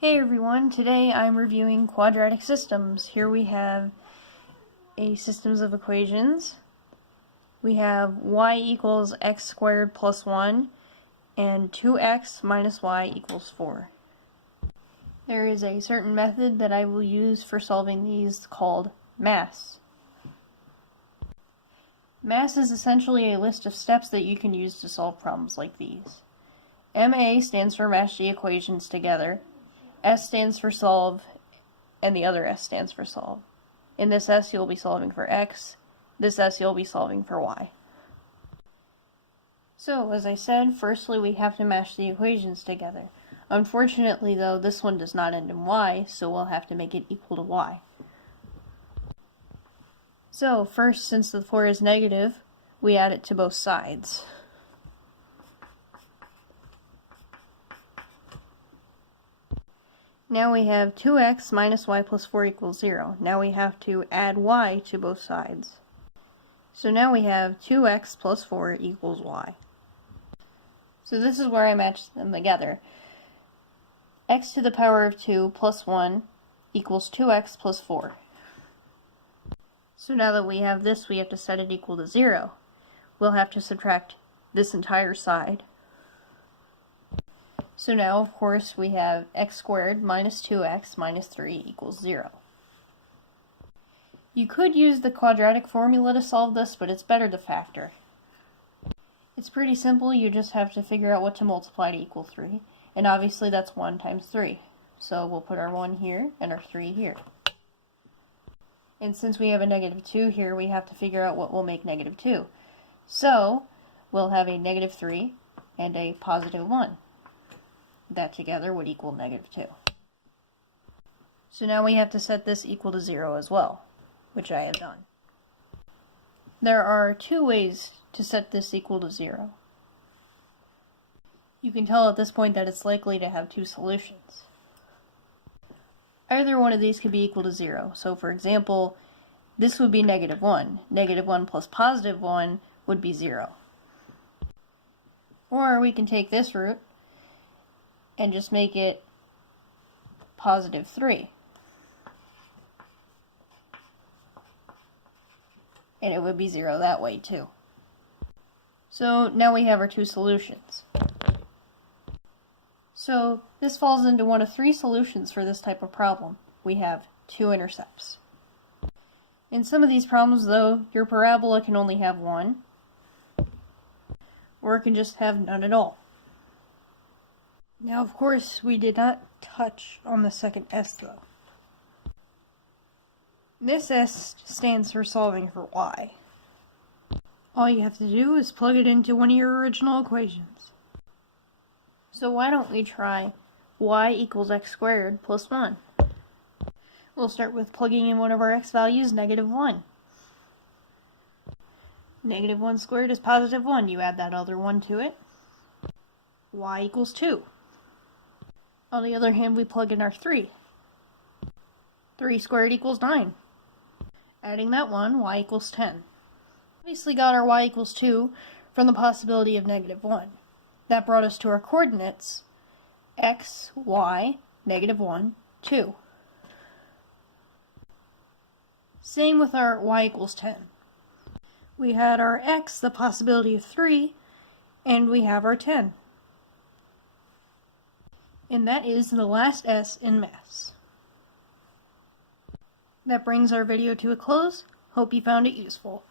Hey everyone, today I'm reviewing quadratic systems. Here we have a systems of equations. We have y equals x squared plus 1 and 2x minus y equals 4. There is a certain method that I will use for solving these called MAS. MAS is essentially a list of steps that you can use to solve problems like these. MA stands for mash the equations together. S stands for solve, and the other S stands for solve. In this S, you'll be solving for X. This S, you'll be solving for Y. So, as I said, firstly we have to mash the equations together. Unfortunately, though, this one does not end in Y, so we'll have to make it equal to Y. So, first, since the 4 is negative, we add it to both sides. Now we have 2x minus y plus 4 equals 0. Now we have to add y to both sides. So now we have 2x plus 4 equals y. So this is where I match them together. X to the power of 2 plus 1 equals 2x plus 4. So now that we have this, we have to set it equal to 0. We'll have to subtract this entire side. So now, of course, we have x squared minus 2x minus 3 equals 0. You could use the quadratic formula to solve this, but it's better to factor. It's pretty simple. You just have to figure out what to multiply to equal 3. And obviously that's 1 times 3. So we'll put our 1 here and our 3 here. And since we have a negative 2 here, we have to figure out what will make negative 2. So we'll have a negative 3 and a positive 1. That together would equal negative 2. So now we have to set this equal to 0 as well, which I have done. There are two ways to set this equal to 0. You can tell at this point that it's likely to have two solutions. Either one of these could be equal to 0. So for example, this would be negative 1. Negative 1 plus positive 1 would be 0. Or we can take this route and just make it positive 3. And it would be 0 that way too. So now we have our two solutions. So this falls into one of three solutions for this type of problem. We have two intercepts. In some of these problems, though, your parabola can only have one, or it can just have none at all. Now, of course, we did not touch on the second S, though. This S stands for solving for y. All you have to do is plug it into one of your original equations. So why don't we try y equals x squared plus 1? We'll start with plugging in one of our x values, negative 1. Negative 1 squared is positive 1. You add that other 1 to it. Y equals 2. On the other hand, we plug in our 3. 3 squared equals 9. Adding that 1, y equals 10. Obviously got our y equals 2 from the possibility of negative 1. That brought us to our coordinates, x, y, negative 1, 2. Same with our y equals 10. We had our x, the possibility of 3, and we have our 10. And that is the last S in MAS. That brings our video to a close. Hope you found it useful.